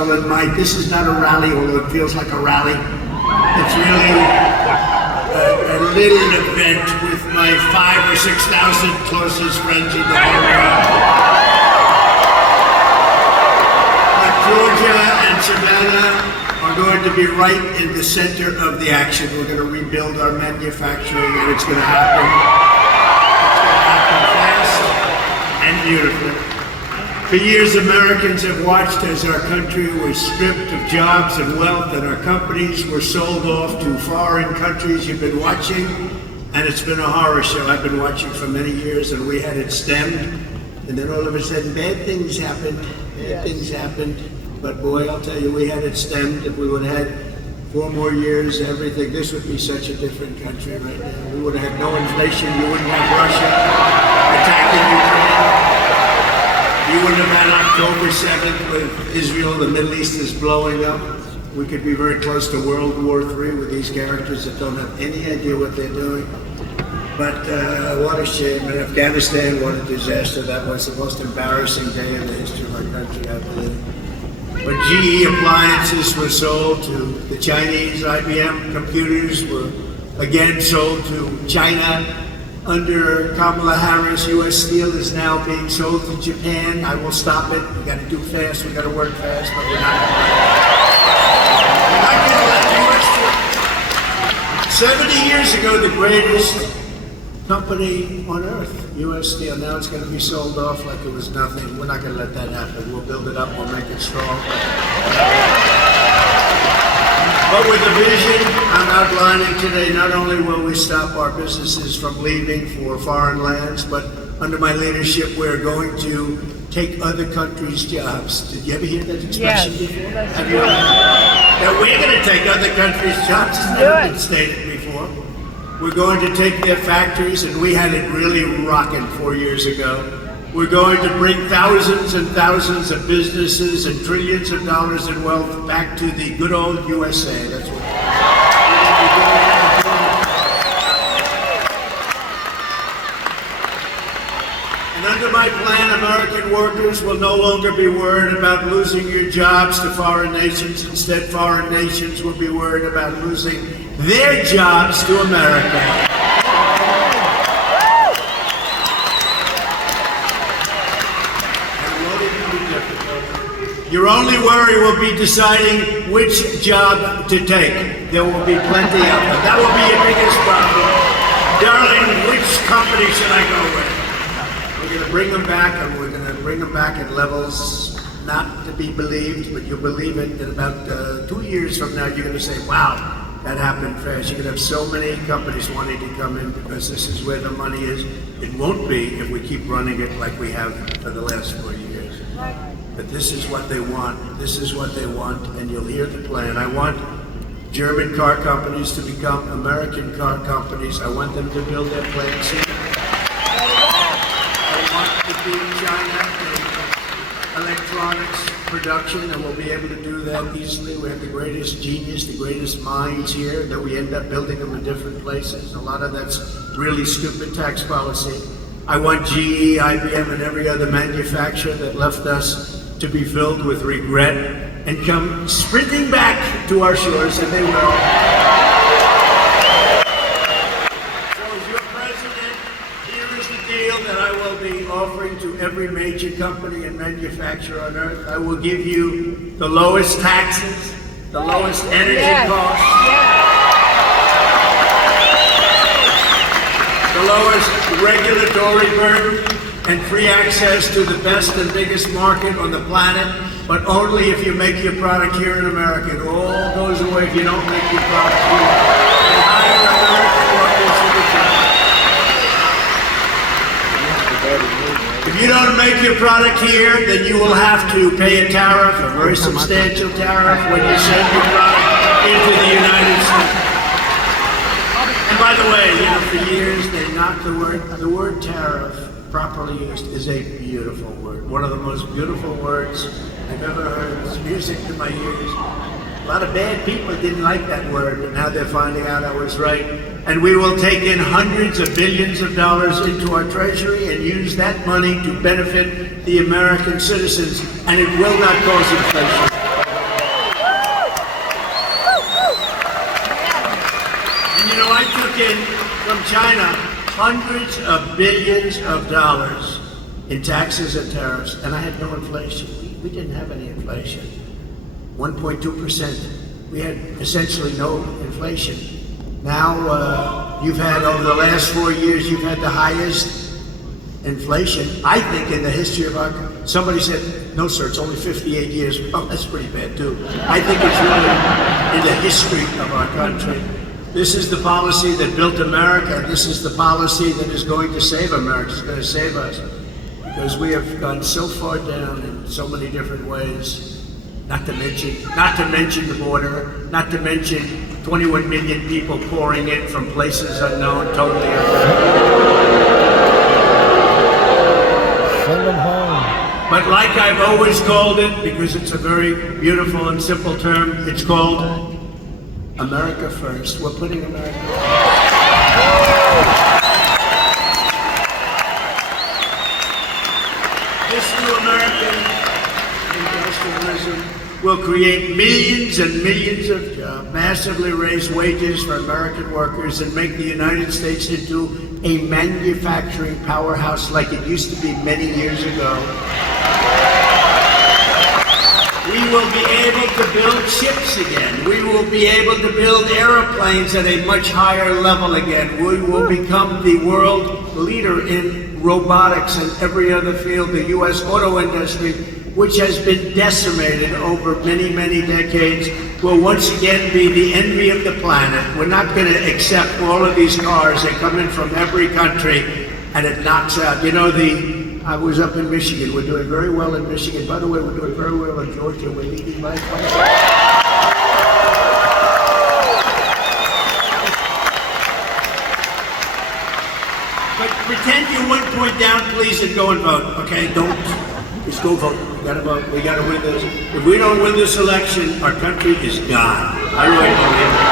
Councilman Mike. This is not a rally, although it feels like a rally. It's really a little event with my 5,000 or 6,000 closest friends in the whole world. But Georgia and Savannah are going to be right in the center of the action. We're going to rebuild our manufacturing, and it's going to happen. It's going to happen fast and beautifully. For years, Americans have watched as our country was stripped of jobs and wealth, and our companies were sold off to foreign countries. You've been watching, and it's been a horror show. I've been watching for many years, and we had it stemmed. And then all of a sudden, bad things happened. Bad things happened. But boy, I'll tell you, we had it stemmed. If we would have had 4 more years, everything, this would be such a different country right now. We would have had no inflation. You wouldn't have Russia attacking Ukraine. You wouldn't have had October 7th with Israel, the Middle East is blowing up. We could be very close to World War III with these characters that don't have any idea what they're doing. But what a shame. In Afghanistan, what a disaster. That was the most embarrassing day in the history of our country, I believe. But GE appliances were sold to the Chinese. IBM computers were again sold to China. Under Kamala Harris, U.S. Steel is now being sold to Japan. I will stop it. We got to do fast. We got to work fast, but we're not going to let U.S. 70 years ago, the greatest company on earth, U.S. Steel. Now it's going to be sold off like it was nothing. We're not going to let that happen. We'll build it up. We'll make it strong. But with the vision I'm outlining today, not only will we stop our businesses from leaving for foreign lands, but under my leadership, we're going to take other countries' jobs. Did you ever hear that expression before? Have you heard that? That we're going to take other countries' jobs. It's never been stated before. We're going to take their factories, and we had it really rocking 4 years ago. We're going to bring thousands and thousands of businesses and trillions of dollars in wealth back to the good old USA. That's what we're doing. And under my plan, American workers will no longer be worried about losing your jobs to foreign nations. Instead, foreign nations will be worried about losing their jobs to America. Your only worry will be deciding which job to take. There will be plenty of them. That will be your biggest problem. Darling, which company should I go with? We're going to bring them back, and we're going to bring them back at levels not to be believed, but you'll believe it that about 2 years from now, you're going to say, wow, that happened fast. You're going to have so many companies wanting to come in because this is where the money is. It won't be if we keep running it like we have for the last 4 years. But this is what they want. This is what they want, and you'll hear the plan. I want German car companies to become American car companies. I want them to build their plants here. I want to be China in electronics production, and we'll be able to do that easily. We have the greatest genius, the greatest minds here, that we end up building them in different places. A lot of that's really stupid tax policy. I want GE, IBM, and every other manufacturer that left us to be filled with regret and come sprinting back to our shores, and they will. So as your president, here is the deal that I will be offering to every major company and manufacturer on earth. I will give you the lowest taxes, the lowest energy costs, the lowest regulatory burden, and free access to the best and biggest market on the planet, but only if you make your product here in America. It all goes away if you don't make your product here. And hire American workers to the job. If you don't make your product here, then you will have to pay a tariff, a very substantial tariff, when you send your product into the United States. And by the way, for years they knocked the word tariff, properly used, is a beautiful word. One of the most beautiful words I've ever heard. It's music to my ears. A lot of bad people didn't like that word, but now they're finding out I was right. And we will take in hundreds of billions of dollars into our treasury and use that money to benefit the American citizens, and it will not cause inflation. China hundreds of billions of dollars in taxes and tariffs, and I had no inflation. We didn't have any inflation. 1.2%. We had essentially no inflation. Now, you've had, over the last 4 years, you've had the highest inflation, I think, in the history of our country. Somebody said, no, sir, it's only 58 years. Well, that's pretty bad, too. I think it's really in the history of our country. This is the policy that built America. This is the policy that is going to save America. It's going to save us. Because we have gone so far down in so many different ways. Not to mention the border, not to mention 21 million people pouring in from places unknown, totally unknown. Send them home. But like I've always called it, because it's a very beautiful and simple term, it's called America First. We're putting America first. This new American industrialism will create millions and millions of jobs, massively raise wages for American workers, and make the United States into a manufacturing powerhouse like it used to be many years ago. We will be able to build ships again. We will be able to build airplanes at a much higher level again. We will become the world leader in robotics and every other field. The U.S. auto industry, which has been decimated over many, many decades, will once again be the envy of the planet. We're not going to accept all of these cars that come in from every country and it knocks out. You know, I was up in Michigan. We're doing very well in Michigan. By the way, we're doing very well in Georgia. We're leading by But pretend you're 1 point down, please, and go and vote, okay? Don't. Just go vote. We gotta vote. We gotta win this. If we don't win this election, our country is gone. I really believe it.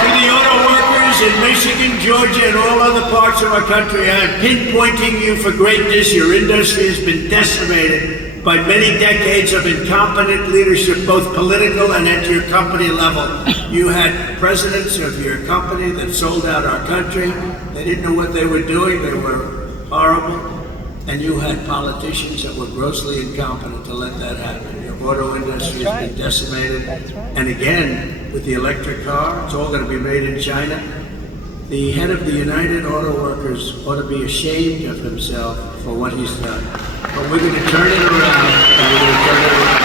To the auto workers in Michigan, Georgia, and all other parts of our country, I'm pinpointing you for greatness. Your industry has been decimated by many decades of incompetent leadership, both political and at your company level. You had presidents of your company that sold out our country. They didn't know what they were doing. They were horrible. And you had politicians that were grossly incompetent to let that happen. Your auto industry has been decimated. And again, with the electric car, it's all going to be made in China. The head of the United Auto Workers ought to be ashamed of himself for what he's done. But we're going to turn it around, and we're going to turn it around.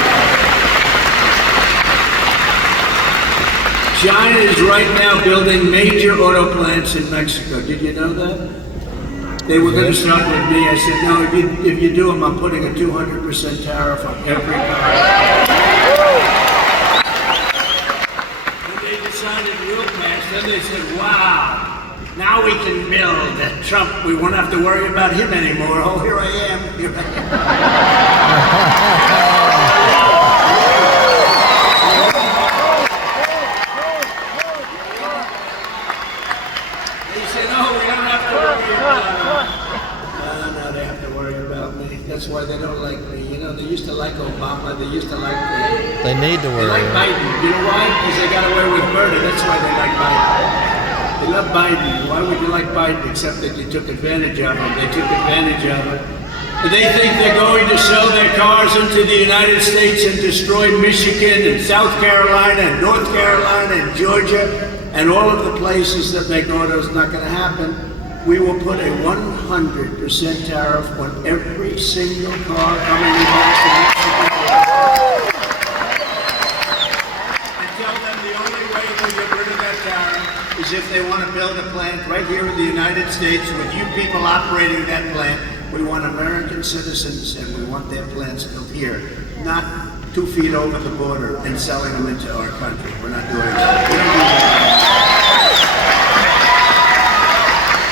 China is right now building major auto plants in Mexico. Did you know that? They were going to start with me. I said, no, if you do them, I'm putting a 200% tariff on every car. When they decided real fast, then they said, wow, now we can build that Trump. We won't have to worry about him anymore. Oh, here I am. Here I am. They said, oh, we don't have to worry about him. No, they have to worry about me. That's why they don't like me. You know, they used to like Obama. They used to like me. They need to worry. They like Biden. You know why? Because they got away with murder. That's why they like Biden. They love Biden. Why would you like Biden except that you took advantage of him? They took advantage of it. They think they're going to sell their cars into the United States and destroy Michigan and South Carolina and North Carolina and Georgia and all of the places that make autos. Not going to happen. We will put a 100% tariff on every single car coming in and tell them the only way they'll get rid of that tariff is if they want to build a plant right here in the United States with you people operating that plant. We want American citizens and we want their plants built here, not 2 feet over the border and selling them into our country. We're not doing that. We don't do that.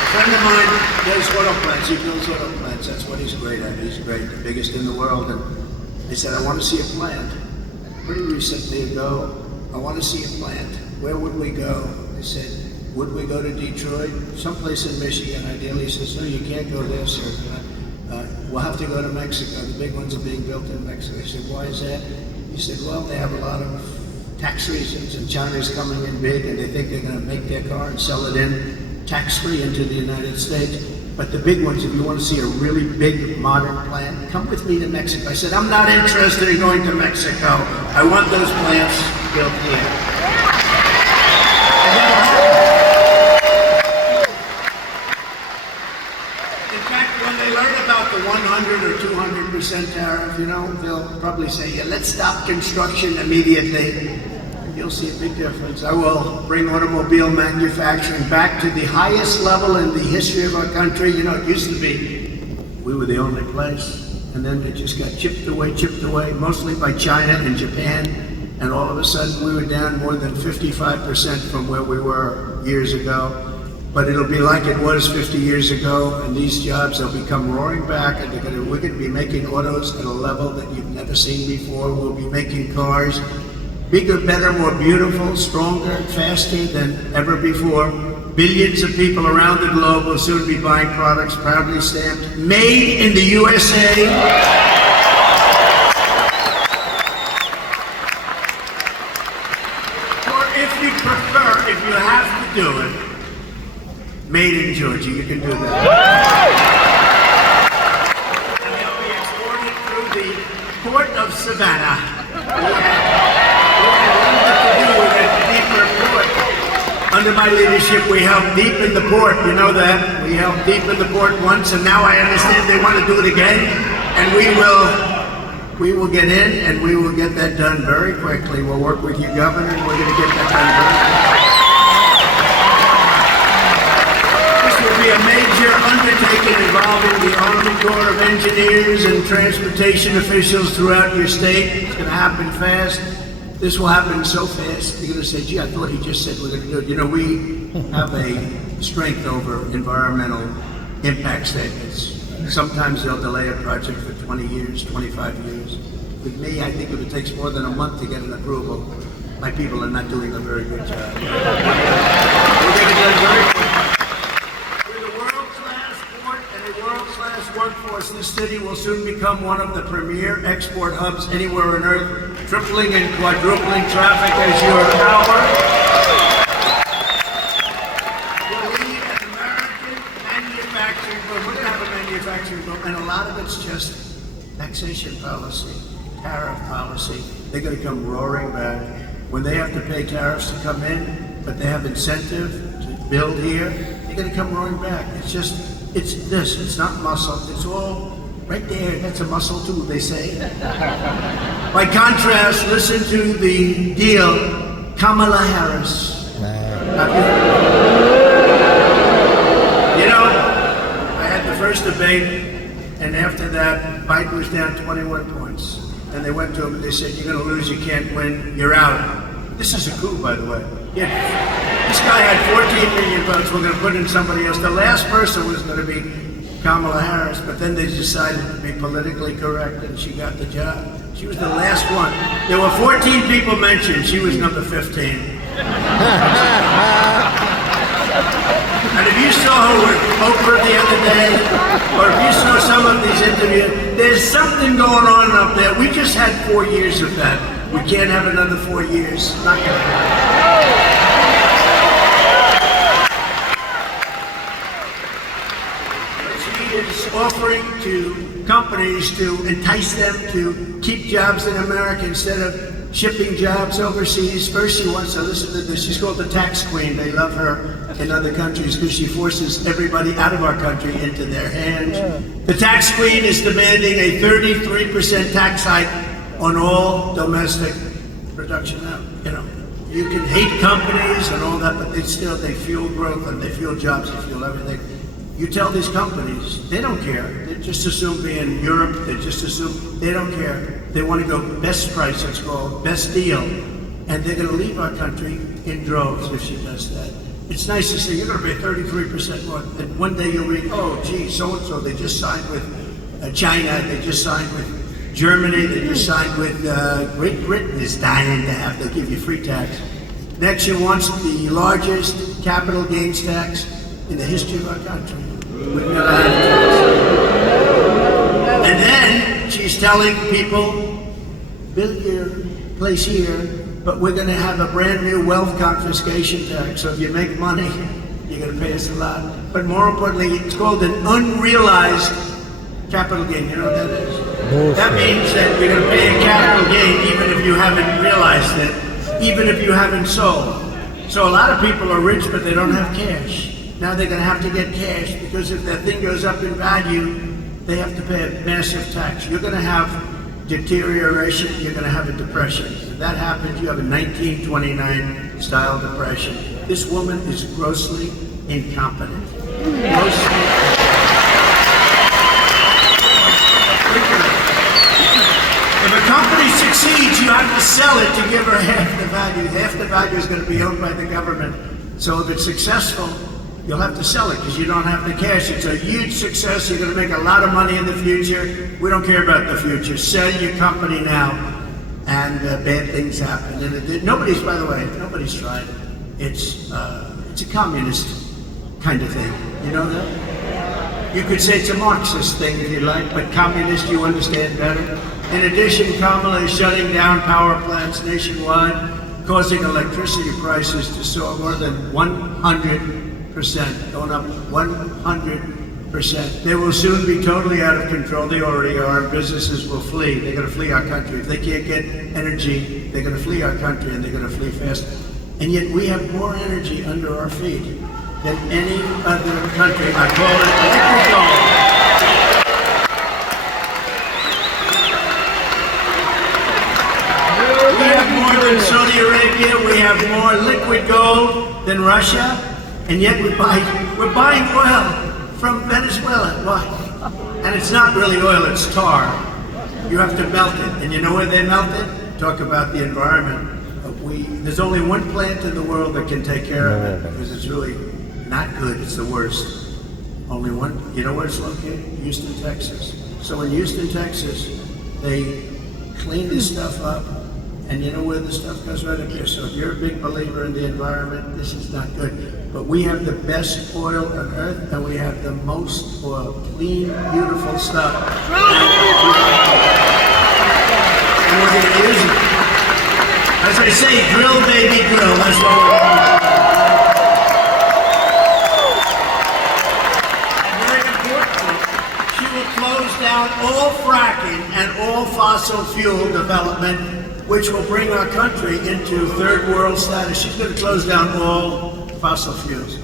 A friend of mine does auto plants. He builds auto plants. That's what he's great at. He's great, the biggest in the world. And they said, I want to see a plant. Pretty recently ago, I want to see a plant. Where would we go? They said, would we go to Detroit? Someplace in Michigan, ideally. He says, no, you can't go there, sir. We'll have to go to Mexico. The big ones are being built in Mexico. I said, why is that? He said, well, they have a lot of tax reasons, and China's coming in big, and they think they're going to make their car and sell it in tax-free into the United States. But the big ones, if you want to see a really big modern plant, come with me to Mexico. I said, I'm not interested in going to Mexico. I want those plants built here. In fact, when they learn about the 100 or 200% tariff, they'll probably say, yeah, let's stop construction immediately. You'll see a big difference. I will bring automobile manufacturing back to the highest level in the history of our country. It used to be we were the only place, and then it just got chipped away, mostly by China and Japan, and all of a sudden we were down more than 55% from where we were years ago. But it'll be like it was 50 years ago, and these jobs, they'll become roaring back, and we're going to be making autos at a level that you've never seen before. We'll be making cars bigger, better, more beautiful, stronger, faster than ever before. Billions of people around the globe will soon be buying products proudly stamped, made in the USA. Or if you prefer, if you have to do it, made in Georgia, you can do that. And they'll be exported through the port of Savannah. Under my leadership, we helped deep in the port. You know that. We helped deep in the port once, and now I understand they want to do it again. And we will get in, and we will get that done very quickly. We'll work with you, Governor, and we're going to get that done very quickly. This will be a major undertaking involving the Army Corps of Engineers and transportation officials throughout your state. It's going to happen fast. This will happen so fast, you're going to say, gee, I thought he just said we're going to do it. We have a strength over environmental impact statements. Sometimes they'll delay a project for 20 years, 25 years. With me, I think if it takes more than a month to get an approval, my people are not doing a very good job. We're going to get it very quick. With a world-class port and a world-class workforce, this city will soon become one of the premier export hubs anywhere on Earth, tripling and quadrupling traffic as your hour. We'll lead an American manufacturing boom. We're going to have a manufacturing boom, and a lot of it's just taxation policy, tariff policy. They're going to come roaring back. When they have to pay tariffs to come in, but they have incentive to build here, they're going to come roaring back. It's not muscle. It's all right there. That's a muscle too, they say. By contrast, listen to the deal, Kamala Harris. I had the first debate, and after that, Biden was down 21 points. And they went to him and they said, you're going to lose, you can't win, you're out. This is a coup, by the way. This guy had 14 million votes. We're going to put in somebody else. The last person was going to be Kamala Harris, but then they decided to be politically correct, and she got the job. She was the last one. There were 14 people mentioned. She was number 15. And if you saw her with Oprah the other day, or if you saw some of these interviews, there's something going on up there. We just had 4 years of that. We can't have another 4 years. Not going to happen. Is offering to companies to entice them to keep jobs in America instead of shipping jobs overseas. First, she wants to listen to this. She's called the tax queen. They love her in other countries because she forces everybody out of our country into their hands. The tax queen is demanding a 33% tax hike on all domestic production. Now, you can hate companies and all that, but they fuel growth and they fuel jobs, they fuel everything. You tell these companies, they don't care. They just assume being in Europe, they just assume, they don't care. They want to go best price, it's called, best deal. And they're going to leave our country in droves if she does that. It's nice to say, you're going to pay 33% more. And one day you'll read, oh, gee, so-and-so, they just signed with China, they just signed with Germany, they just signed with Great Britain is dying to have, they give you free tax. Next, she wants the largest capital gains tax in the history of our country. We've never had it. And then she's telling people, build your place here, but we're going to have a brand new wealth confiscation tax. So if you make money You're going to pay us a lot. But more importantly, it's called an unrealized capital gain. You know what that is? That means that you're going to pay a capital gain even if you haven't realized it, even if you haven't sold. So a lot of people are rich, but they don't have cash. Now they're going to have to get cash because if that thing goes up in value, they have to pay a massive tax. You're going to have deterioration, you're going to have a depression. If that happens, you have a 1929 style depression. This woman is grossly incompetent. If a company succeeds, you have to sell it to give her half the value. Half the value is going to be owned by the government. So if it's successful, you'll have to sell it because you don't have the cash. It's a huge success. You're going to make a lot of money in the future. We don't care about the future. Sell your company now, and bad things happen. And nobody's, by the way, nobody's tried it. It's a communist kind of thing. You know that? You could say it's a Marxist thing if you like, but communist you understand better. In addition, Kamala is shutting down power plants nationwide, causing electricity prices to soar more than 100%, going up 100%. They will soon be totally out of control. They already are. Businesses will flee. They're going to flee our country. If they can't get energy, they're going to flee our country, and they're going to flee fast. And yet we have more energy under our feet than any other country. I call it liquid gold. We have more than Saudi Arabia. We have more liquid gold than Russia, and yet we're buying oil from Venezuela. Why? And it's not really oil; it's tar. You have to melt it, and you know where they melt it? Talk about the environment. There's only one plant in the world that can take care of it because it's really not good. It's the worst. Only one. You know where it's located? Houston, Texas. So in Houston, Texas, they clean this stuff up. And you know where the stuff goes? Right up here. So if you're a big believer in the environment, this is not good. But we have the best oil on earth, and we have the most oil. Clean, beautiful stuff. And we're going to use it. As I say, drill, baby, drill. That's what we're going to do. Very importantly, she will close down all fracking and all fossil fuel development, which will bring our country into third world status. She's going to close down all fossil fuels.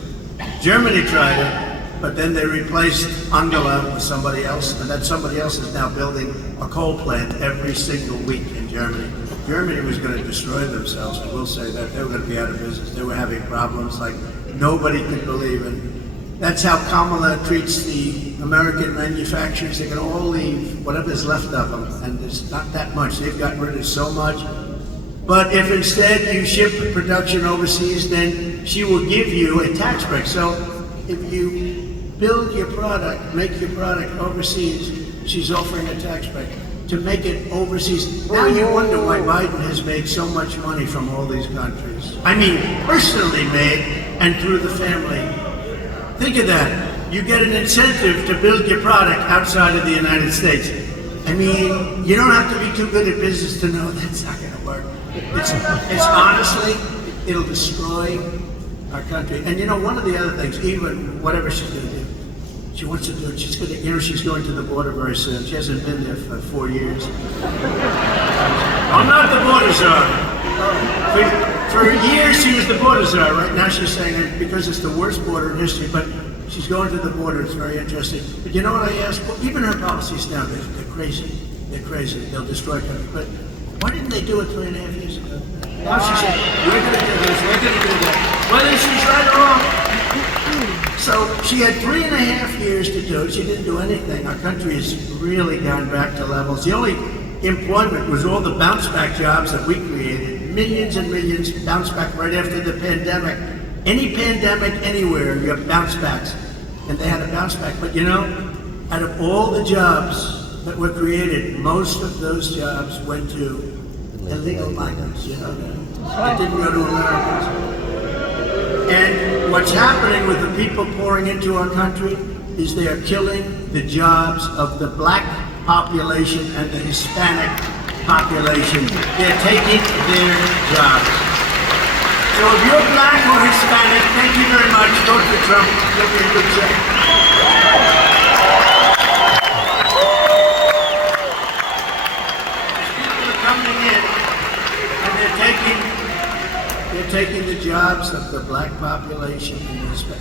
Germany tried it, but then they replaced Angela with somebody else, and that somebody else is now building a coal plant every single week in Germany. Germany was going to destroy themselves, I will say that. They were going to be out of business. They were having problems like nobody could believe in. That's how Kamala treats the American manufacturers. They can all leave whatever's left of them, and there's not that much. They've gotten rid of so much. But if instead you ship production overseas, then she will give you a tax break. So if you build your product, make your product overseas, she's offering a tax break to make it overseas. Now you wonder why Biden has made so much money from all these countries. I mean, personally made, and through the family. Think of that. You get an incentive to build your product outside of the United States. I mean, you don't have to be too good at business to know that's not going to work. It's honestly, it'll destroy our country. And you know, one of the other things, even whatever she's going to do, she wants to do it. She's going to, she's going to the border very soon. She hasn't been there for 4 years. I'm not the border czar. For years, she was the border czar. Right now, she's saying it because it's the worst border in history. But she's going to the border. It's very interesting. But you know what I asked? Well, even her policies now, they're crazy. They're crazy. They'll destroy country. But why didn't they do it 3.5 years ago? Now she said, we're going to do this, we're going to do that. Whether she's right or wrong. So she had 3.5 years to do it. She didn't do anything. Our country has really gone back to levels. The only employment was all the bounce back jobs that we created. Millions and millions bounce back right after the pandemic. Any pandemic anywhere, you have bounce backs. And they had a bounce back. But you know, out of all the jobs that were created, most of those jobs went to illegal migrants, you know. It didn't go to Americans. And what's happening with the people pouring into our country is they are killing the jobs of the black population and the Hispanic population. They're taking their jobs. So if you're black or Hispanic, thank you very much. Vote for Trump. Give me a good check. People are coming in and they're taking the jobs of the black population,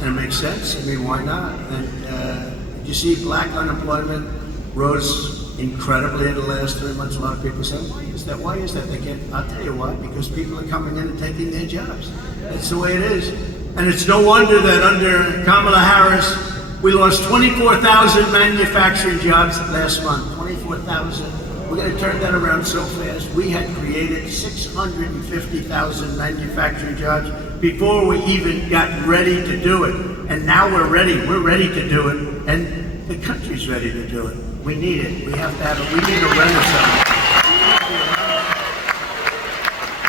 and it makes sense. I mean, why not? And you see, black unemployment rose incredibly in the last 3 months. A lot of people say, why is that? Why is that? They can't. I'll tell you why. Because people are coming in and taking their jobs. That's the way it is. And it's no wonder that under Kamala Harris, we lost 24,000 manufacturing jobs last month. 24,000. We're going to turn that around so fast. We had created 650,000 manufacturing jobs before we even got ready to do it. And now we're ready. We're ready to do it. And the country's ready to do it. We need it. We have to have it. We need a renaissance.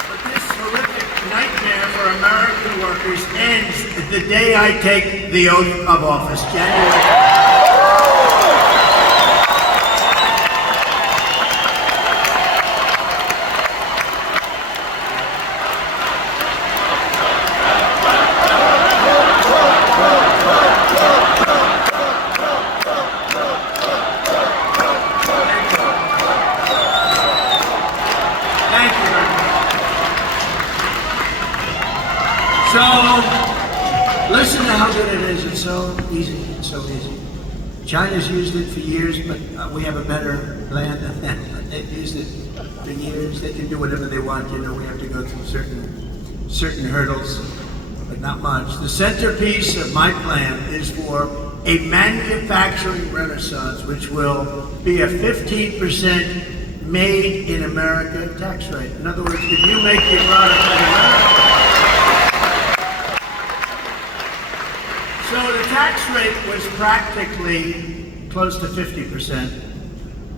But this horrific nightmare for American workers ends the day I take the oath of office, January. So, listen to how good it is. It's so easy. It's so easy. China's used it for years, but we have a better plan than them. They've used it for years. They can do whatever they want. You know, we have to go through certain hurdles, but not much. The centerpiece of my plan is for a manufacturing renaissance, which will be a 15% made in America tax rate. In other words, if you make your product in America, so the tax rate was practically close to 50%.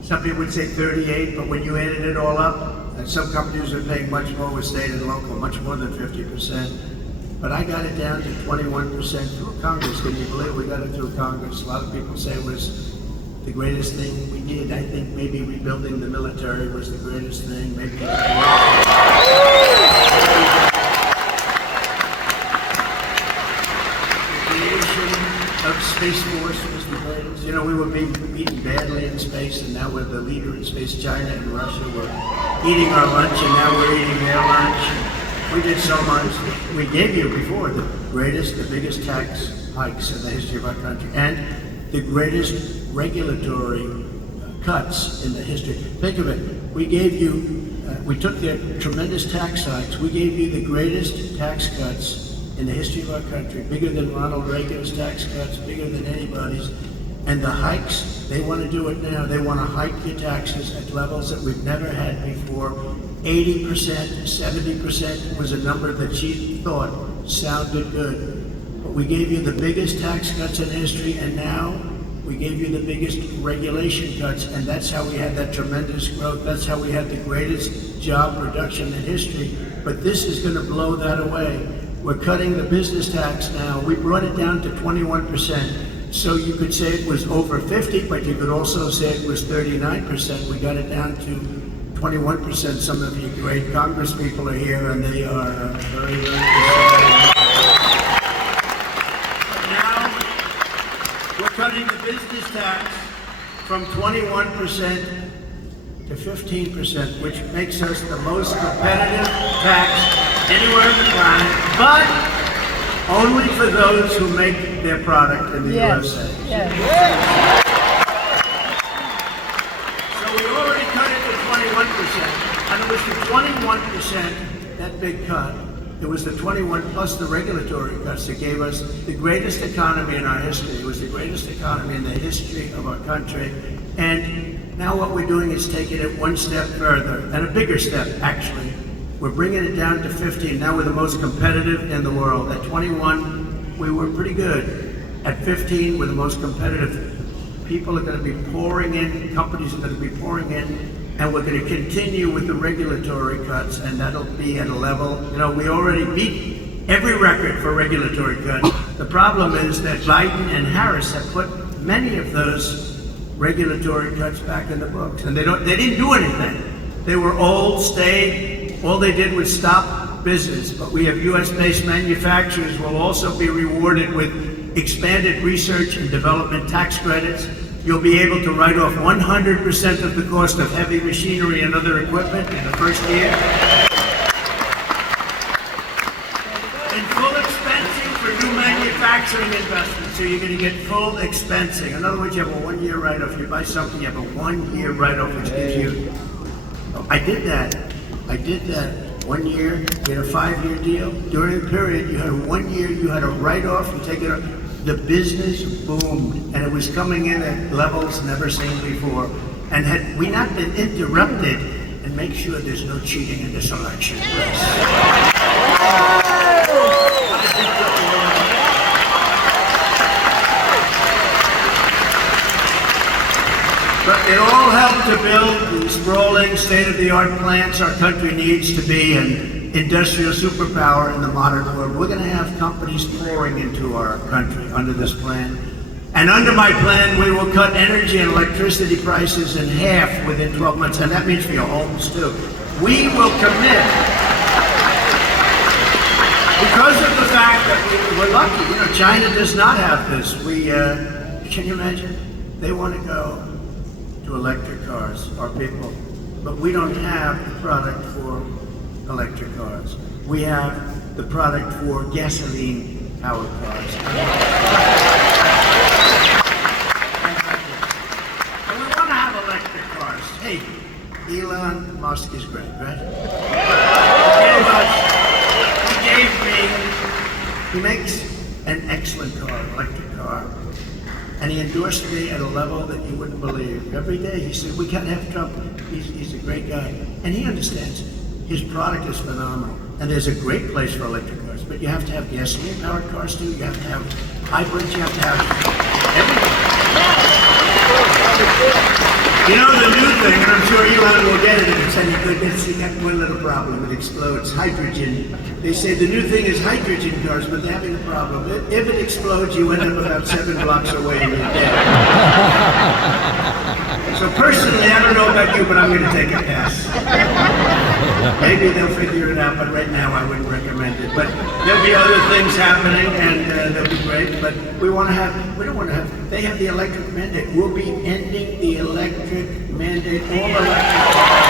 Some people would say 38, but when you added it all up, and some companies are paying much more with state and local, much more than 50%. But I got it down to 21% through Congress. Can you believe we got it through Congress? A lot of people say it was the greatest thing we did. I think maybe rebuilding the military was the greatest thing. Maybe of Space Force was the greatest. You know, we were being beaten badly in space, and now we're the leader in space. China and Russia were eating our lunch, and now we're eating their lunch. We did so much. We gave you before the biggest tax hikes in the history of our country, and the greatest regulatory cuts in the history. Think of it. We gave you, we took the tremendous tax hikes. We gave you the greatest tax cuts in the history of our country, bigger than Ronald Reagan's tax cuts, bigger than anybody's. And the hikes, they want to do it now. They want to hike your taxes at levels that we've never had before. 80%, 70% was a number that she thought sounded good. But we gave you the biggest tax cuts in history, and now we gave you the biggest regulation cuts, and that's how we had that tremendous growth. That's how we had the greatest job production in history. But this is going to blow that away. We're cutting the business tax now. We brought it down to 21%. So you could say it was over 50, but you could also say it was 39%. We got it down to 21%. Some of you great Congress people are here, and they are very, very concerned. Now, we're cutting the business tax from 21% to 15%, which makes us the most competitive tax anywhere on the planet, but only for those who make their product in the USA. Yes. So we already cut it to 21%, and it was the 21%, that big cut. It was the 21 plus the regulatory cuts that gave us the greatest economy in our history. It was the greatest economy in the history of our country. And now what we're doing is taking it one step further, and a bigger step, actually. We're bringing it down to 15. Now we're the most competitive in the world. At 21, we were pretty good. At 15, we're the most competitive. People are going to be pouring in, companies are going to be pouring in, and we're going to continue with the regulatory cuts, and that'll be at a level, you know, we already beat every record for regulatory cuts. The problem is that Biden and Harris have put many of those regulatory cuts back in the books, and they didn't do anything. They were old, stayed. All they did was stop business, but we have US-based manufacturers will also be rewarded with expanded research and development tax credits. You'll be able to write off 100% of the cost of heavy machinery and other equipment in the first year. And full expensing for new manufacturing investments. So you're going to get full expensing. In other words, you have a 1-year write-off. You buy something, you have a 1-year write-off, which gives you... I did that. 1 year, you had a 5-year deal. During the period, you had 1 year, you had a write-off, you take it up. The business boomed, and it was coming in at levels never seen before. And had we not been interrupted, and make sure there's no cheating in this election, please. But it all helped to build the sprawling, state-of-the-art plants our country needs to be an industrial superpower in the modern world. We're going to have companies pouring into our country under this plan. And under my plan, we will cut energy and electricity prices in half within 12 months, and that means for your homes too. We will commit, because of the fact that we're lucky. You know, China does not have this. Can you imagine? They want to go to electric cars, our people, but we don't have the product for electric cars. We have the product for gasoline-powered cars. And we want to have electric cars. Hey, Elon Musk is great, right? He makes an excellent car, electric car. And he endorsed me at a level that you wouldn't believe. Every day he said, we can't have Trump. He's a great guy. And he understands his product is phenomenal. And there's a great place for electric cars, but you have to have gasoline-powered cars too. You have to have hybrids. You have to have everything. You know the new thing, and I'm sure Elon will get it if it's any good. It's got one little problem. It explodes. Hydrogen. They say the new thing is hydrogen cars, but they're having a problem. If it explodes, you end up about 7 blocks away and you're dead. So personally, I don't know about you, but I'm going to take a pass. Maybe they'll figure it out, but right now I wouldn't recommend it. But there'll be other things happening, and they'll be great. But we don't want to have, they have the electric mandate. We'll be ending the electric mandate, all electric.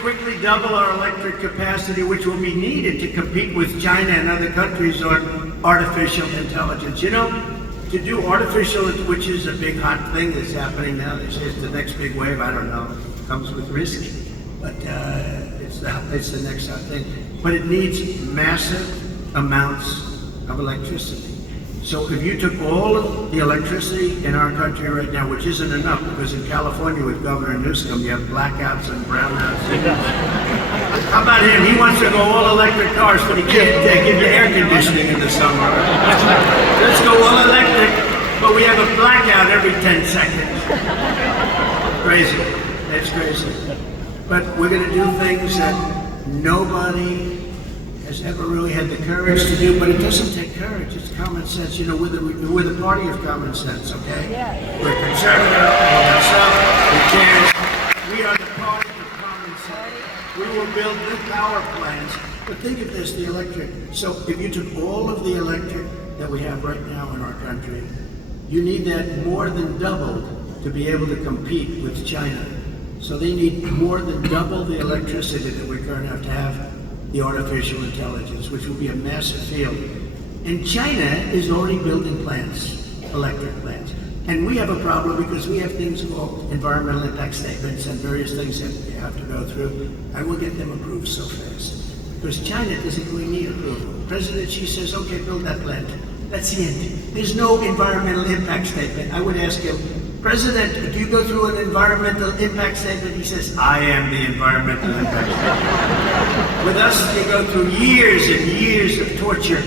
Quickly double our electric capacity, which will be needed to compete with China and other countries on artificial intelligence. You know, to do artificial, which is a big hot thing that's happening now, they say it's the next big wave, I don't know, it comes with risk, but it's the next hot thing. But it needs massive amounts of electricity. So if you took all of the electricity in our country right now, which isn't enough, because in California with Governor Newsom, you have blackouts and brownouts. How about him? He wants to go all electric cars, but he can't give you air conditioning in the summer. Let's go all electric, but we have a blackout every 10 seconds. Crazy. It's crazy. But we're going to do things that nobody has ever really had the courage to do, but it doesn't take courage, it's common sense. You know, we're the party of common sense, okay? Yeah. We're conservative, all that stuff, we are the party of common sense. We will build new power plants, but think of this, the electric. So if you took all of the electric that we have right now in our country, you need that more than doubled to be able to compete with China. So they need more than double the electricity that we currently have to have the artificial intelligence, which will be a massive field. And China is already building plants, electric plants. And we have a problem because we have things called environmental impact statements and various things that you have to go through. I will get them approved so fast. Because China doesn't really need approval. President Xi says, okay, build that plant. That's the end. There's no environmental impact statement. I would ask him, President, do you go through an environmental impact statement? He says, I am the environmental impact statement. With us, you go through years and years of torture,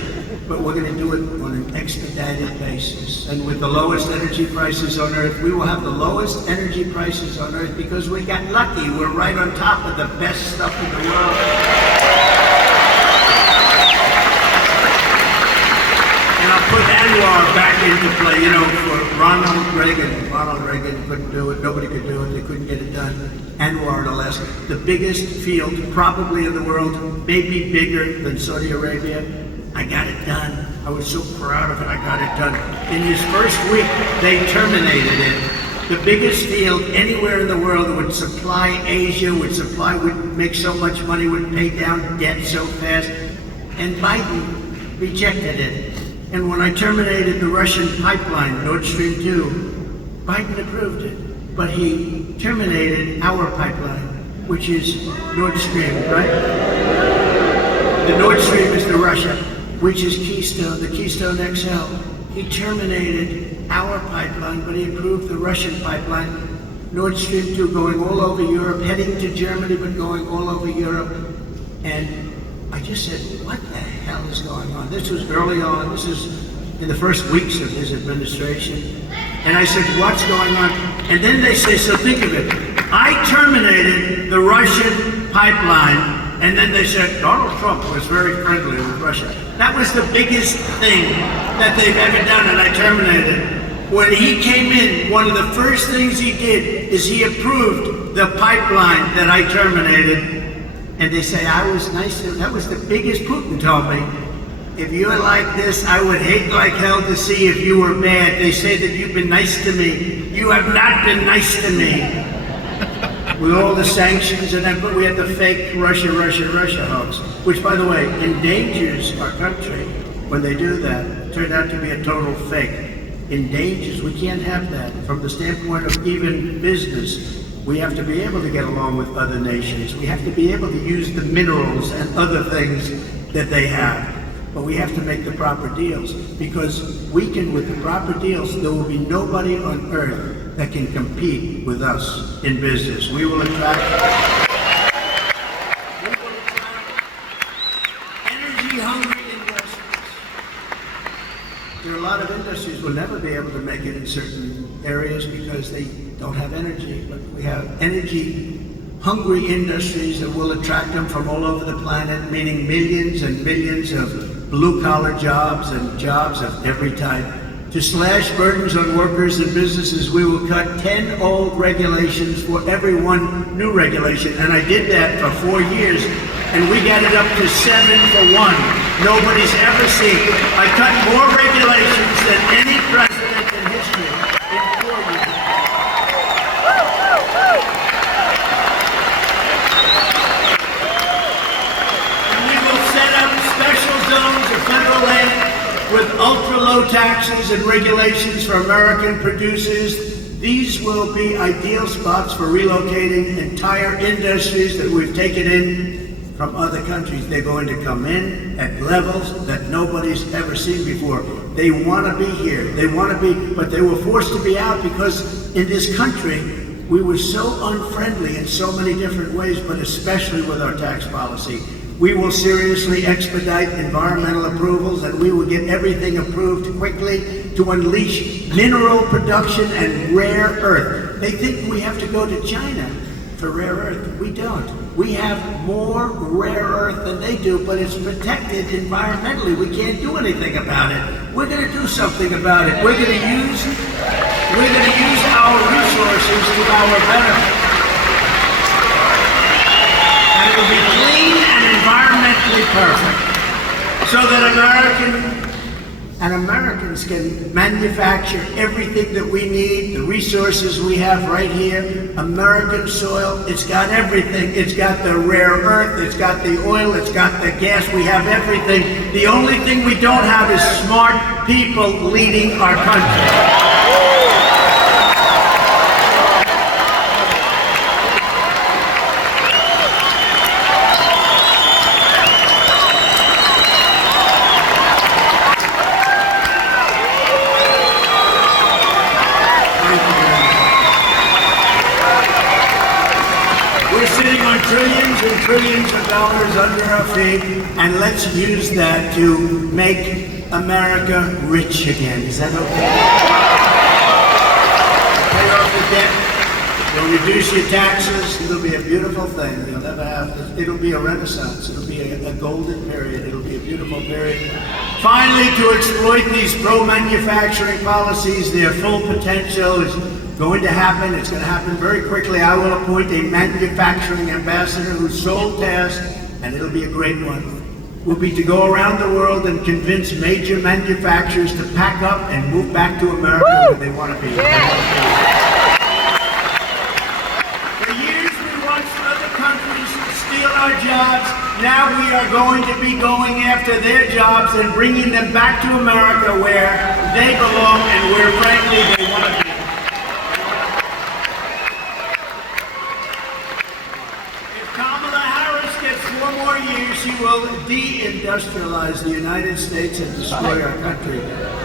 but we're going to do it on an expedited basis. And with the lowest energy prices on earth, we will have the lowest energy prices on earth because we got lucky. We're right on top of the best stuff in the world. And I'll put Anwar back into play. You know, for Ronald Reagan. Ronald Reagan couldn't do it. Nobody could do it. They couldn't get it done. Anwar in Alaska, the biggest field probably in the world, maybe bigger than Saudi Arabia. I got it done. I was so proud of it. I got it done. In his first week, they terminated it. The biggest field anywhere in the world that would supply Asia, would make so much money, would pay down debt so fast. And Biden rejected it. And when I terminated the Russian pipeline, Nord Stream 2, Biden approved it. But he terminated our pipeline, which is Nord Stream, right? The Nord Stream is the Russia, which is Keystone, the Keystone XL. He terminated our pipeline, but he approved the Russian pipeline, Nord Stream 2, going all over Europe, heading to Germany, but going all over Europe. And I just said, what the hell is going on? This was early on. This is in the first weeks of his administration. And I said, what's going on? And then they say, so think of it. I terminated the Russian pipeline. And then they said, Donald Trump was very friendly with Russia. That was the biggest thing that they've ever done, and I terminated. When he came in, one of the first things he did is he approved the pipeline that I terminated. And they say, I was nice to him. That was the biggest. Putin told me, if you're like this, I would hate like hell to see if you were bad. They say that you've been nice to me. You have not been nice to me. With all the sanctions and that, but we had the fake Russia hoax, which, by the way, endangers our country when they do that. It turned out to be a total fake. Endangers. We can't have that. From the standpoint of even business, we have to be able to get along with other nations. We have to be able to use the minerals and other things that they have. But we have to make the proper deals, because with the proper deals, there will be nobody on earth that can compete with us in business. We will attract energy-hungry investors. There are a lot of industries will never be able to make it in certain areas because they don't have energy. But we have energy-hungry industries that will attract them from all over the planet, meaning millions and millions of blue-collar jobs and jobs of every type. To slash burdens on workers and businesses, we will cut 10 old regulations for every one new regulation. And I did that for 4 years, and we got it up to 7 for 1. Nobody's ever seen. I cut more regulations than any president in history in 4 years. And we will set up special zones of federal land with ultra-low taxes and regulations for American producers. These will be ideal spots for relocating entire industries that we've taken in from other countries. They're going to come in at levels that nobody's ever seen before. They want to be here. They want to be, but they were forced to be out because in this country, we were so unfriendly in so many different ways, but especially with our tax policy. We will seriously expedite environmental approvals, and we will get everything approved quickly to unleash mineral production and rare earth. They think we have to go to China for rare earth. We don't. We have more rare earth than they do, but it's protected environmentally. We can't do anything about it. We're going to do something about it. We're going to use our resources to our benefit. And it will be clean and environmentally perfect, so that Americans can manufacture everything that we need, the resources we have right here. American soil, it's got everything. It's got the rare earth, it's got the oil, it's got the gas. We have everything. The only thing we don't have is smart people leading our country. Trillions and trillions of dollars under our feet, and let's use that to make America rich again. Is that okay? Pay off the debt. They'll reduce your taxes. It'll be a beautiful thing. You'll never have. It'll be a renaissance. It'll be a golden period. It'll be a beautiful period. Finally, to exploit these pro-manufacturing policies, their full potential is going to happen. It's going to happen very quickly. I will appoint a manufacturing ambassador whose sole task, and it'll be a great one, will be to go around the world and convince major manufacturers to pack up and move back to America where they want to be. For years we watched other countries steal our jobs. Now we are going to be going after their jobs and bringing them back to America where they belong and where frankly they want to be. For 4 more years, she will de-industrialize the United States and destroy our country.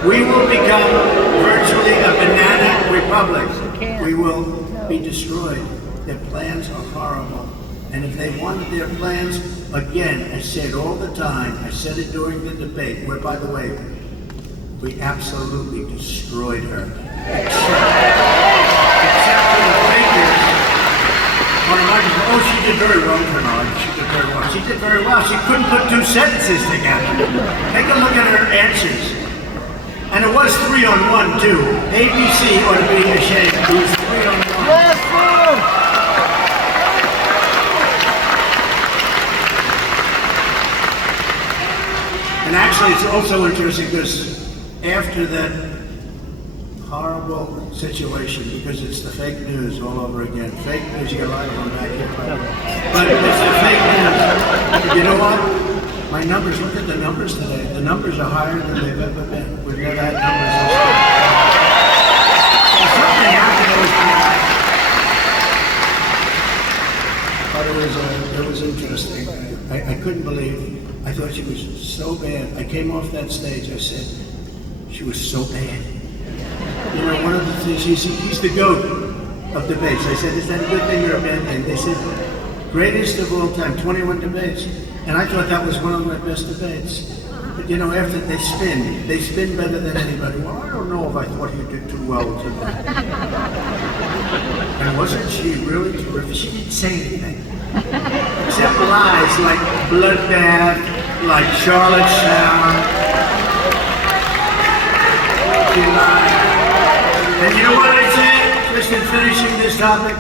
We will become virtually a banana republic. We will be destroyed. Their plans are horrible. And if they wanted their plans, again, I said all the time, I said it during the debate, where, by the way, we absolutely destroyed her. Except for the figures. Oh, she did very well, Bernard. She did very well. She did very well. She couldn't put 2 sentences together. Take a look at her answers. And it was 3 on 1, too. ABC ought to be ashamed. It was 3 on 1. Yes, sir. And actually, it's also interesting because after that horrible situation, because it's the fake news all over again. Fake news, you get a lot of them back here, by the way. But it's the fake news. You know what? My numbers, look at the numbers today. The numbers are higher than they've ever been. We've never had numbers this high. Something happened. But it was interesting. I couldn't believe. I thought she was so bad. I came off that stage. I said, she was so bad. You know, one of the things, he's the GOAT of debates. I said, is that a good thing or a bad thing? They said, greatest of all time, 21 debates. And I thought that was one of my best debates. But you know, after they spin better than anybody. Well, I don't know if I thought you did too well today. And wasn't she really terrific? She didn't say anything. Except lies like Bloodbath, like Charlotte Shower. She lied. And you know what I say, just in finishing this topic?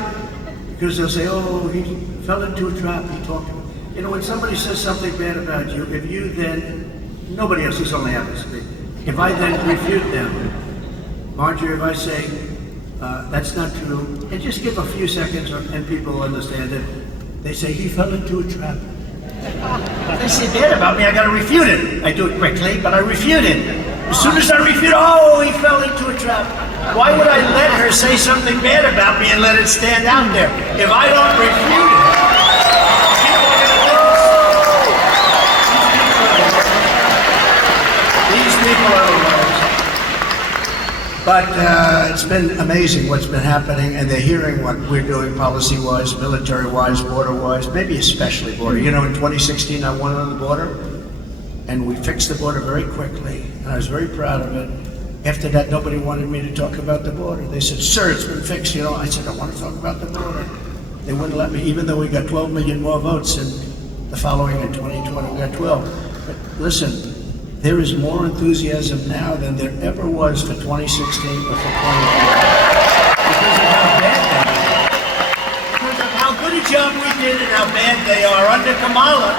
Because they'll say, oh, he fell into a trap, he talked to me. You know, when somebody says something bad about you, if you then, nobody else, this only happens to me. If I then refute them, Marjorie, if I say, that's not true, and just give a few seconds and people will understand it, they say, he fell into a trap. If they say bad about me, I gotta refute it. I do it quickly, but I refute it. As soon as I refute, oh, he fell into a trap. Why would I let her say something bad about me and let it stand out there? If I don't refute it, people are the worst. But it's been amazing what's been happening, and they're hearing what we're doing policy-wise, military-wise, border-wise, maybe especially border. You know, in 2016, I won on the border, and we fixed the border very quickly, and I was very proud of it. After that, nobody wanted me to talk about the border. They said, sir, it's been fixed. You know, I said, I want to talk about the border. They wouldn't let me, even though we got 12 million more votes in the following in 2020, we got 12. But listen, there is more enthusiasm now than there ever was for 2016 or for 2020. Because of how bad they are. Because of how good a job we did and how bad they are. Under Kamala,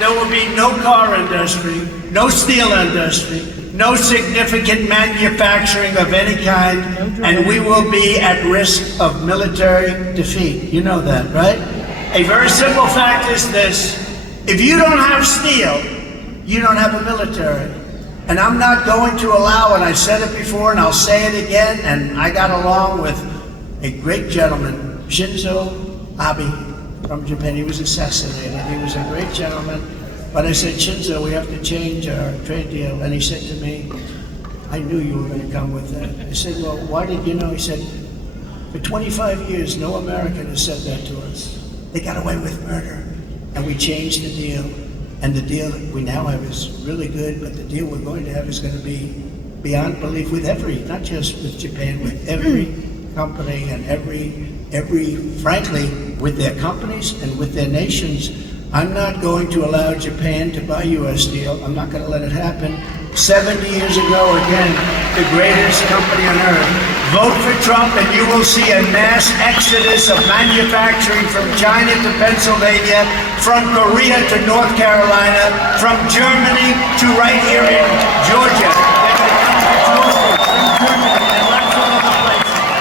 there will be no car industry, no steel industry, no significant manufacturing of any kind, and we will be at risk of military defeat. You know that, right? A very simple fact is this. If you don't have steel, you don't have a military. And I'm not going to allow, and I said it before and I'll say it again, and I got along with a great gentleman, Shinzo Abe from Japan. He was assassinated. He was a great gentleman. But I said, Shinzo, we have to change our trade deal. And he said to me, I knew you were going to come with that. I said, well, why did you know? He said, for 25 years, no American has said that to us. They got away with murder. And we changed the deal. And the deal that we now have is really good, but the deal we're going to have is going to be beyond belief with every, not just with Japan, with every company and frankly, with their companies and with their nations. I'm not going to allow Japan to buy U.S. steel. I'm not going to let it happen. 70 years ago, again, the greatest company on earth. Vote for Trump and you will see a mass exodus of manufacturing from China to Pennsylvania, from Korea to North Carolina, from Germany to right here in Georgia. They're going to come to Georgia, from Germany, and lots of other places.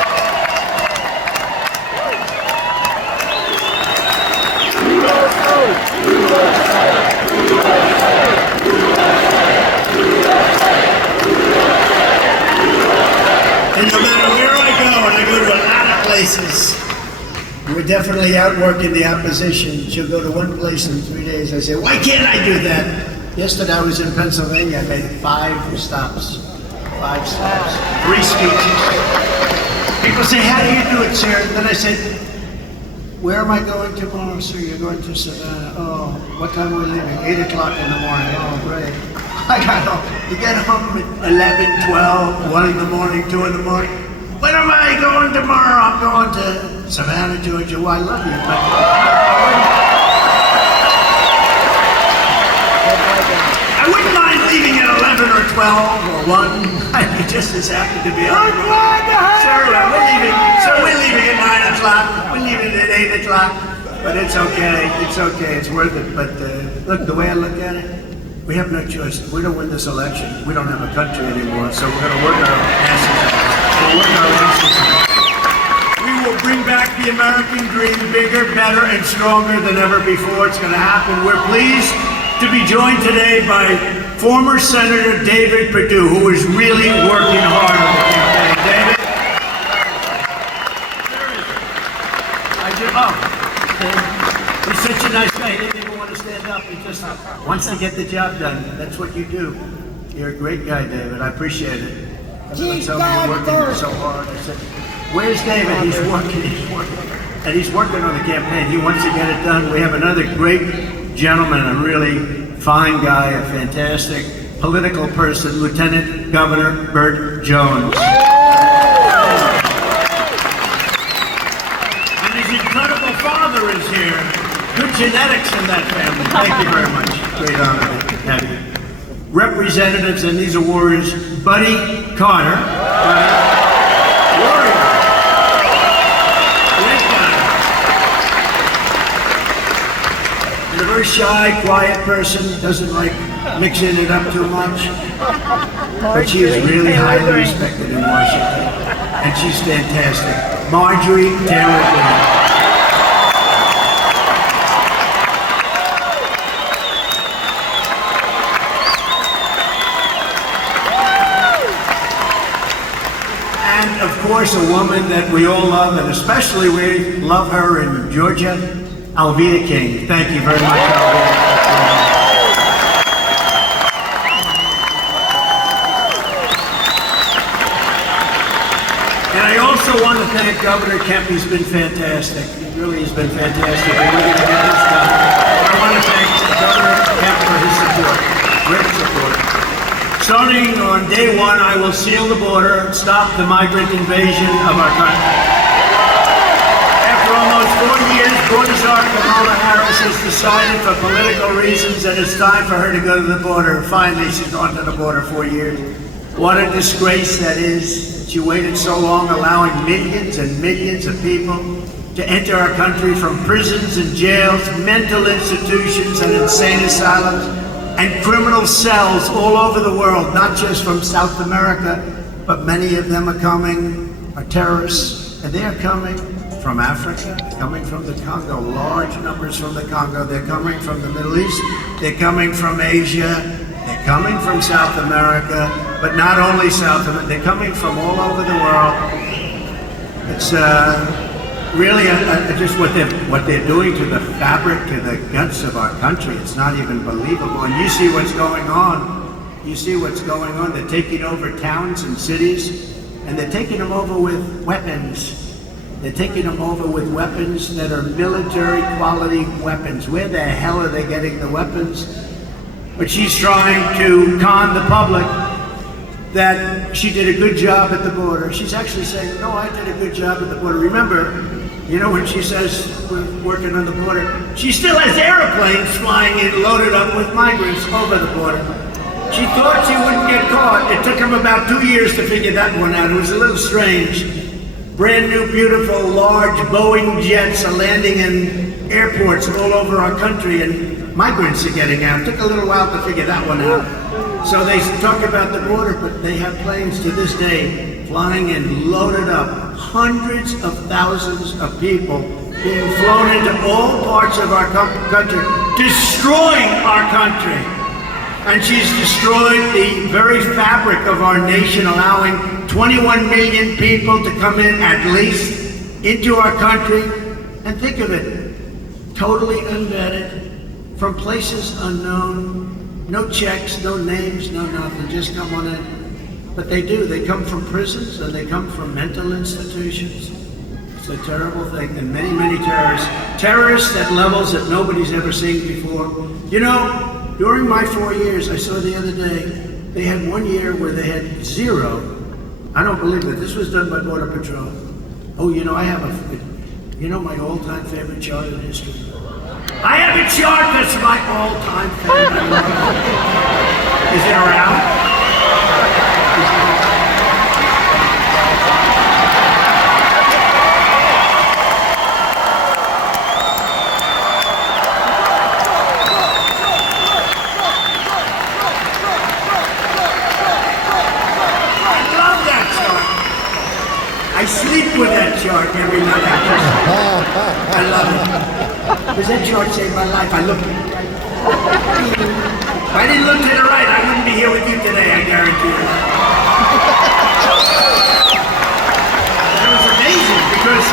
And no matter where I go, and I go to a lot of places, we're definitely outworking the opposition. She'll go to one place in 3 days. I say, why can't I do that? Yesterday I was in Pennsylvania. I made 5 stops. 3 speeches. People say, how do you do it, sir? And then I said, where am I going tomorrow, sir? You're going to Savannah. Oh, what time are we leaving? 8 o'clock in the morning. Oh, great. I got home. You get home at 11, 12, 1 in the morning, 2 in the morning. When am I going tomorrow? I'm going to Savannah, Georgia. Well, I love you, but I wouldn't mind leaving at 11 or 12 or 1. I just as happy to be on the road. Sure, we're leaving at 9 o'clock. We're leaving at 8 o'clock. But it's okay. It's okay. It's worth it. But look, the way I look at it, we have no choice. If we don't win this election, we don't have a country anymore. So we're going to work our asses off. We will bring back the American dream bigger, better, and stronger than ever before. It's going to happen. We're pleased to be joined today by former Senator David Perdue, who is really working hard on the campaign. David? He's such a nice guy. He didn't even want to stand up. He just wants to get the job done. That's what you do. You're a great guy, David. I appreciate it. Everyone told me you're working so hard. I said, where's David? He's working. And he's working on the campaign. He wants to get it done. We have another great gentleman, a really fine guy, a fantastic political person, Lieutenant Governor Burt Jones. And his incredible father is here. Good genetics in that family. Thank you very much. Great honor to have you. Representatives, and these are warriors, Buddy Carter. Warrior. Great guy. And a very shy, quiet person, doesn't like mixing it up too much. But she is really highly respected in Washington. And she's fantastic. Marjorie Taylor Greene. Of course, a woman that we all love, and especially we love her in Georgia, Alveda King. Thank you very much, Alveda. And I also want to thank Governor Kemp. He's been fantastic. He really has been fantastic. We're going to get this done. I want to thank Governor Kemp for his support. Great support. Starting on day 1, I will seal the border, stop the migrant invasion of our country. After almost 4 years, border czar Kamala Harris has decided for political reasons that it's time for her to go to the border. Finally, she's gone to the border 4 years. What a disgrace that is. She waited so long, allowing millions and millions of people to enter our country from prisons and jails, mental institutions and insane asylums, and criminal cells all over the world, not just from South America, but many of them are terrorists, and they are coming from Africa, coming from the Congo, large numbers from the Congo. They're coming from the Middle East, they're coming from Asia, they're coming from South America, but not only South America, they're coming from all over the world. It's really just what they're doing to the fabric, to the guts of our country. It's not even believable. And you see what's going on. You see what's going on. They're taking over towns and cities, and they're taking them over with weapons. They're taking them over with weapons that are military quality weapons. Where the hell are they getting the weapons? But she's trying to con the public that she did a good job at the border. She's actually saying, no, I did a good job at the border. Remember, you know, when she says we're working on the border, she still has airplanes flying in loaded up with migrants over the border. She thought she wouldn't get caught. It took them about 2 years to figure that one out. It was a little strange. Brand new, beautiful, large Boeing jets are landing in airports all over our country, and migrants are getting out. It took a little while to figure that one out. So they talk about the border, but they have planes to this day flying in loaded up. Hundreds of thousands of people being flown into all parts of our country, destroying our country. And she's destroyed the very fabric of our nation, allowing 21 million people to come in at least into our country. And think of it, totally unvetted, from places unknown, no checks, no names, no nothing, just come on in. But they do, they come from prisons and they come from mental institutions. It's a terrible thing, and many, many terrorists at levels that nobody's ever seen before. You know, during my 4 years, I saw the other day, they had 1 year where they had 0. I don't believe it. This was done by Border Patrol. Oh, you know, I have my all-time favorite chart in history. I have a chart that's my all-time favorite. Is it around? I sleep with that chart every night. I love it. Because that chart saved my life. I look at it. If I didn't look to the right, I wouldn't be here with you today, I guarantee you that. It was amazing because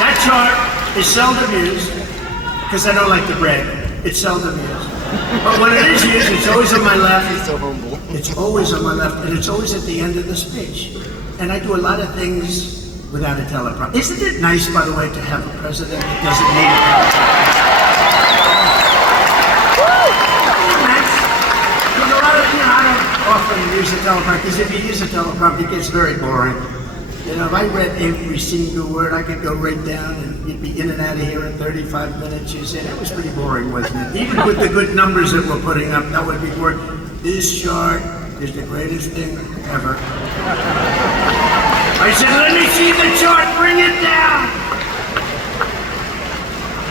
that chart is seldom used, because I don't like to brag. It's seldom used. But when it is used, it's always on my left. He's so humble. It's always on my left, and it's always at the end of the speech. And I do a lot of things without a teleprompter. Isn't it nice, by the way, to have a president that doesn't need a teleprompter? There's a lot of, I don't often use a teleprompter, because if you use a teleprompter, it gets very boring. You know, if I read every single word, I could go right down and you'd be in and out of here in 35 minutes. You said, that was pretty boring, wasn't it? Even with the good numbers that we're putting up, that would be boring. This chart is the greatest thing ever. I said, let me see the chart, bring it down.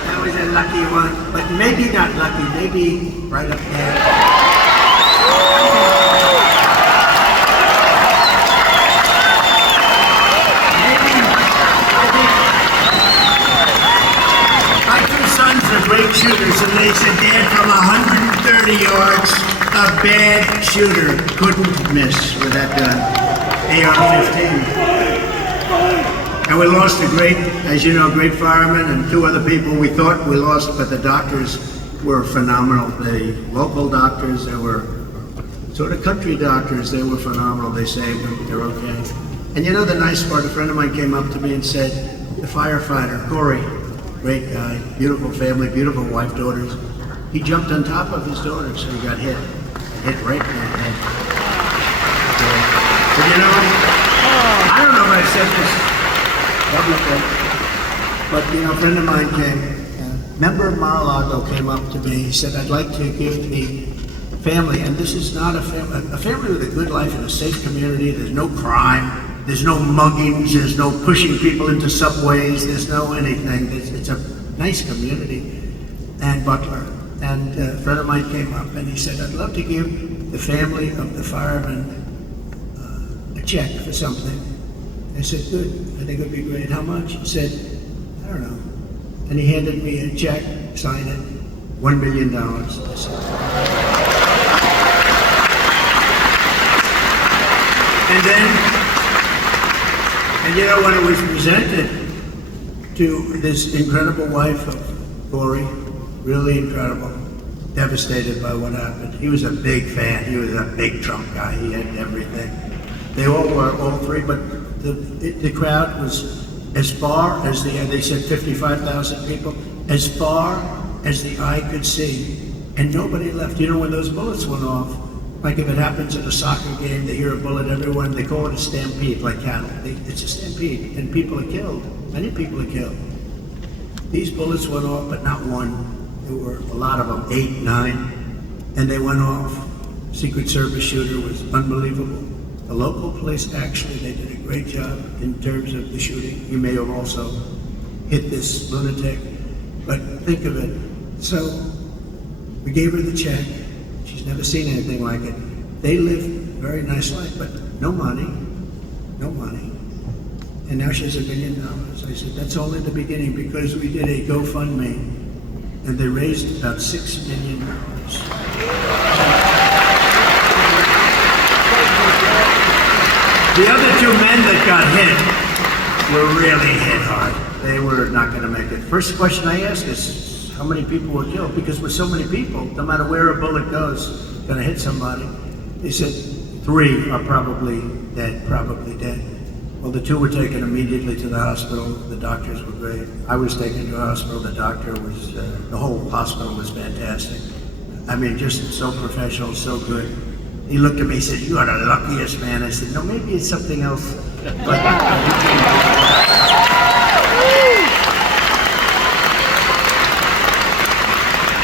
That was a lucky one, but maybe not lucky, maybe right up there. Maybe, I think, my two sons are great shooters, and they said, Dad, from 130 yards, a bad shooter couldn't miss with that gun. AR-15. And we lost a great, as you know, great fireman and 2 other people we thought we lost, but the doctors were phenomenal. The local doctors, they were sort of country doctors, they were phenomenal. They saved them, they're okay. And you know the nice part, a friend of mine came up to me and said, the firefighter, Corey, great guy, beautiful family, beautiful wife, daughters. He jumped on top of his daughter, so he got hit right in the head. But you know, I don't know if I said this publicly, but you know, a friend of mine came, member of Mar-a-Lago came up to me. He said, I'd like to give the family, and this is not a family with a good life in a safe community. There's no crime, there's no muggings, there's no pushing people into subways, there's no anything. It's a nice community. And Butler. And a friend of mine came up and he said, I'd love to give the family of the fireman a check for something. I said, good, I think it would be great. How much? He said, I don't know. And he handed me a check, signed it, $1 million. I said, and you know, when it was presented to this incredible wife of Corey, really incredible, devastated by what happened. He was a big fan. He was a big Trump guy. He had everything. They all were, all 3, but the crowd was as far as they said 55,000 people, as far as the eye could see, and nobody left. You know, when those bullets went off, Like if it happens at a soccer game, they hear a bullet, everyone, they call it a stampede, like cattle. It's a stampede, and people are killed. Many people are killed. These bullets went off, but not one. There were a lot of them, 8, 9, and they went off. Secret Service shooter was unbelievable. The local police, actually, they did a great job in terms of the shooting. He may have also hit this lunatic, but think of it. So we gave her the check. She's never seen anything like it. They live a very nice life, but no money. And now she has $1 million. I said, that's only the beginning, because we did a GoFundMe and they raised about $6 million. The other 2 men that got hit were really hit hard. They were not going to make it. First question I asked is, how many people were killed? Because with so many people, no matter where a bullet goes, it's going to hit somebody. They said 3 are probably dead. Well, the 2 were taken immediately to the hospital. The doctors were great. I was taken to a hospital. The doctor was, the whole hospital was fantastic. I mean, just so professional, so good. He looked at me and said, "You are the luckiest man." I said, "No, maybe it's something else." But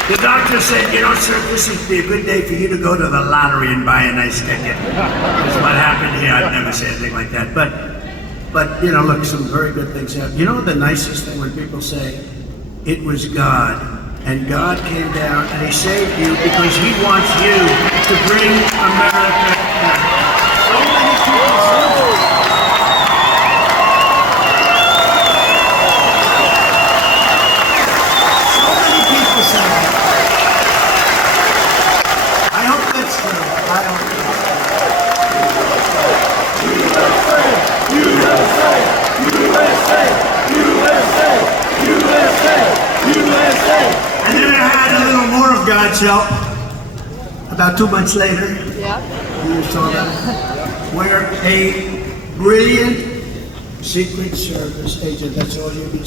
the doctor said, "You know, sir, this would be a good day for you to go to the lottery and buy a nice ticket." That's what happened here. I'd never say anything like that. But you know, look, some very good things happened. You know the nicest thing when people say, "It was God," and God came down and He saved you because He wants you to bring America back. So many people say that. So many people say that. I hope that's true. I hope And then I had a little more of God's help about 2 months later. Yeah. You saw that? Where a brilliant Secret Service agent, that's all you can